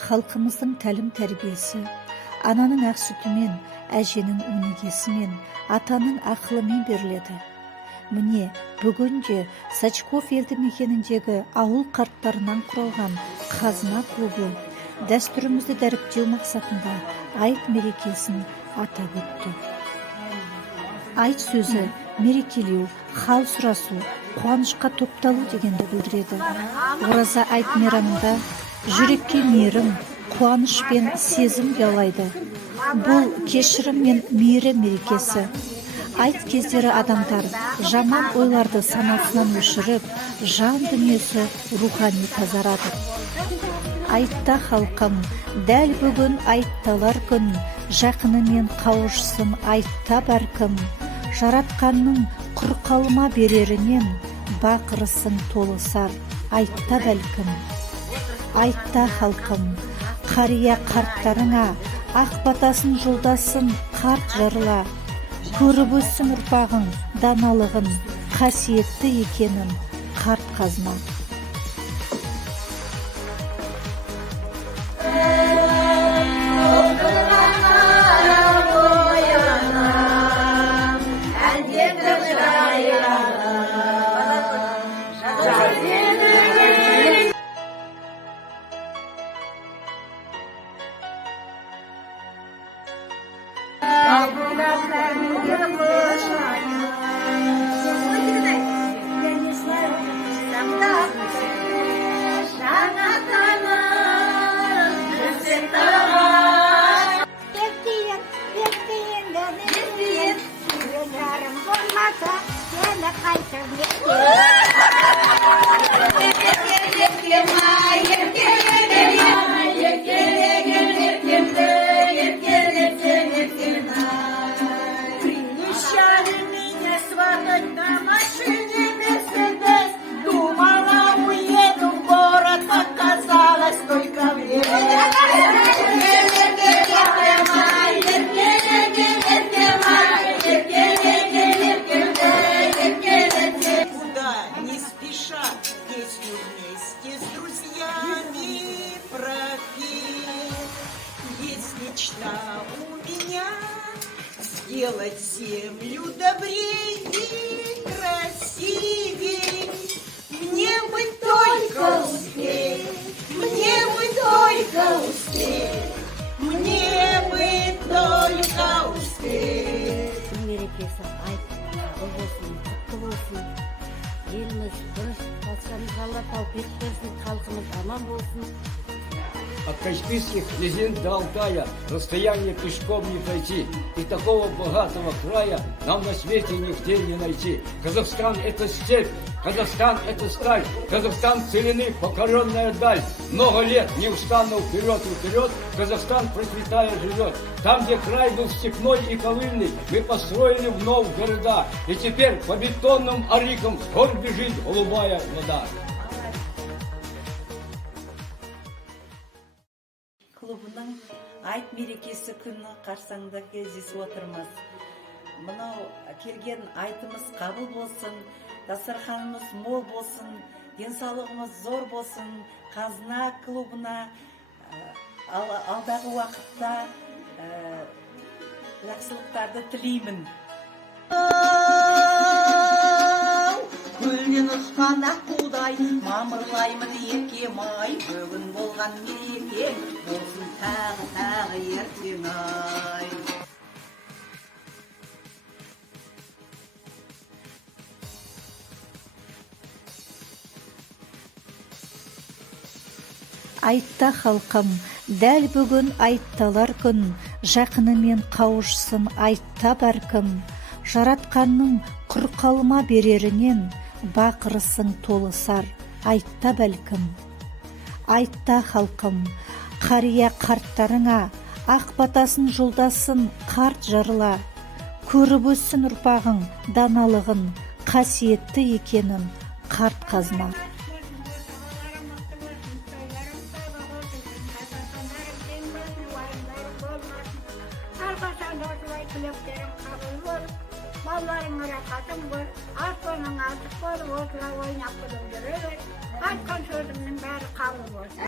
Халқымыздың тәлім тәрбиесі ананың ақ сүтімен, әженің өнегесімен, атаның ақылымен беріледі. Міне, бүгінде Сачков елді мекеніндегі ауыл қарттарынан құралған қазына клубы дәстүрімізді дәріптеу мақсатында айт мерекесін атап өтті. Айт сөзі мерекелеу, хал сұрасу, қуанышқа топталу дегенді білдіреді. Ораза айт мейрамында жүрекке мейірім, қуаныш пен сезім ұялайды. Бұл кешірім мен мейірім мерекесі. Айт кездері адамдар жаман ойларды санасынан өшіріп, жан дүниесі рухани тазарады. Айтта халқым, дәл бүгін айтталар күн, жақынымен қауышсын айтта бәркім. Жаратқанның құр қалма берерінен, бақырысың толысар айтта бәлкім. Айтта халқым, қария қарттарыңа, ақ батасын жолдасын қарт жарыла. Көріп өссін ұрпағың, даналығын, қасиетті екенін қарт қазма. Сделать землю добрей и красивей. Мне бы только успеть, мне бы только успеть, мне бы только успеть. Мерекесі қабыл болсын, құтты болсын. Еліміз дұрыс, патшамыз Алла тауфиқ берсін, халқымыз аман болсын. От Каспийских низин до Алтая расстояние пешком не пройти. И такого богатого края нам на свете нигде не найти. Казахстан — это степь, Казахстан — это сталь, Казахстан — целины, покоренная даль. Много лет неустанно вперед и вперед Казахстан, процветая, живет. Там, где край был степной и ковыльный, мы построили вновь города. И теперь по бетонным арикам скоро бежит голубая вода. Клубының айт мерекесі күні қарсаңында кездесіп отырмыз. Мынау келген айтымыз қабыл болсын, дастарханымыз мол болсын, денсаулығымыз зор болсын. Қазына клубына алдағы уақытта жақсылықтарды тілеймін. Гүлден ұшқан аққудай, мамырлаймын еркем ай, бүгін болған мерекең болсын тағы ертең ай. Айтта халқым, дәл бүгін айтталар күн, жақынымен қауышсын айтта бәркім. Жаратқанның құр қалма берерінен, бақырысың толысар айтта бәлкім. Айтта халқым, қария қарттарыңа, ақ батасын жолдасын қарт жарыла. Көріп өссін ұрпағың, даналығын, қасиетті екенін қарт қазма. Балаларың рахатың бол, артының азық бол, осылай ойнап күліңдіріп, айтқан сөзімнің бәрі қабыл болсын.